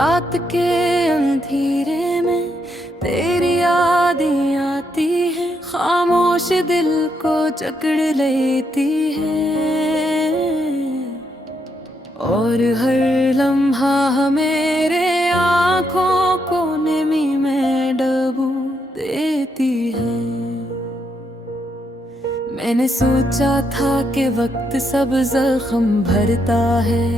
रात के अंधेरे में तेरी यादें आती है, खामोश दिल को जकड़ लेती है। और हर लम्हा मेरे आँखों को नमी में डुबो देती है। मैंने सोचा था कि वक्त सब जख्म भरता है,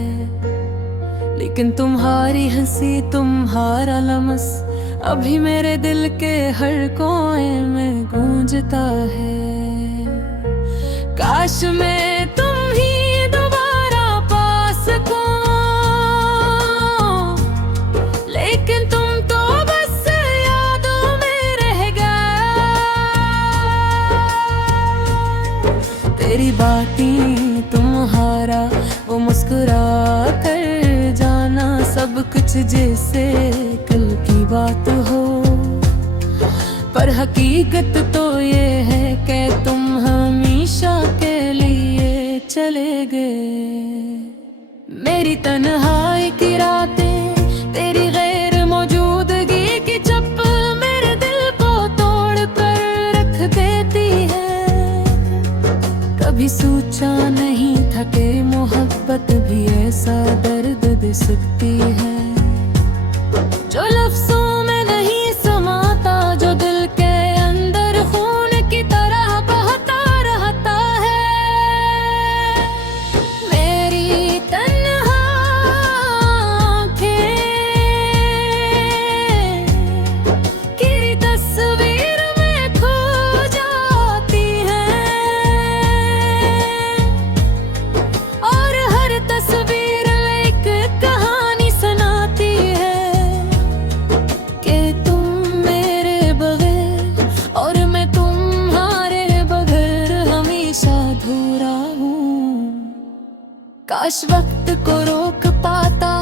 लेकिन तुम्हारी हंसी तुम्हारा लमस अभी मेरे दिल के हर कोने में गूंजता है। काश मैं तुम ही दोबारा पा सकूं, लेकिन तुम तो बस यादों में रह गए। तेरी बातें तुम्हारा वो मुस्कुरा कर जाना, सब कुछ जैसे कल की बात हो। पर हकीकत तो ये है कि तुम हमेशा के लिए चले गए। मेरी तन्हाई की रातें तेरी गैर मौजूदगी की चप्पल मेरे दिल को तोड़ कर रख देती है। कभी सोचा नहीं था कि मोहब्बत भी ऐसा दर्द दे सकती है, जो लफ्जों में नहीं समाता, जो दिल के अंदर खून की तरह बहता रहता है। मेरी तन्हा आँखें तेरी तस्वीर में खो जाती हैं, और हर तस्वीर एक कहानी सुनाती है कि तुम मेरे बगैर और मैं तुम्हारे बगैर हमेशा अधूरा हूँ। काश वक्त को रोक पाता,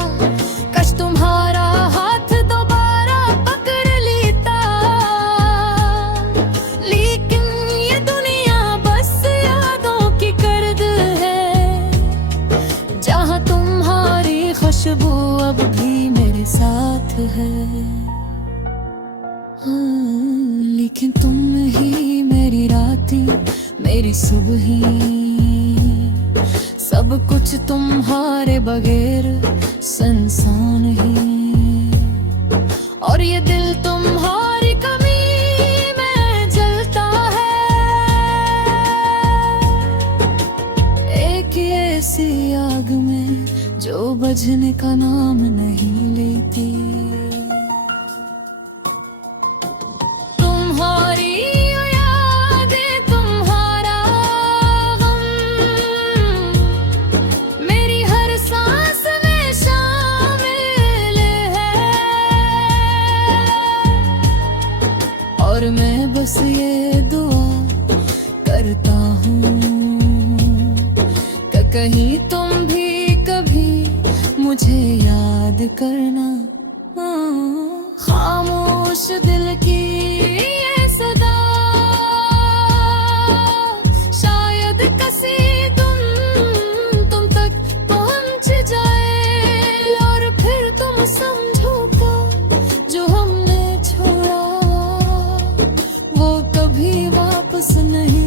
काश तुम्हारा हाथ दोबारा पकड़ लेता, लेकिन ये दुनिया बस यादों की गर्द है, जहाँ तुम्हारी खुशबू अब भी मेरे साथ है। लेकिन तुम ही मेरी रातें, मेरी सुबहें, सब कुछ तुम्हारे बगैर सुनसान है। और ये दिल तुम्हारी कमी में जलता है, एक ऐसी आग में जो बुझने का नाम नहीं लेती। तुम्हारी यादें, तुम्हारा गम मेरी हर सांस में शामिल है, और मैं बस ये दुआ करता हूँ कि कहीं तुम भी कभी मुझे याद करना। खामोश दिल की ये सदा शायद कसी तुम तक पहुंच जाए, और फिर तुम समझोगा जो हमने छोड़ा वो कभी वापस नहीं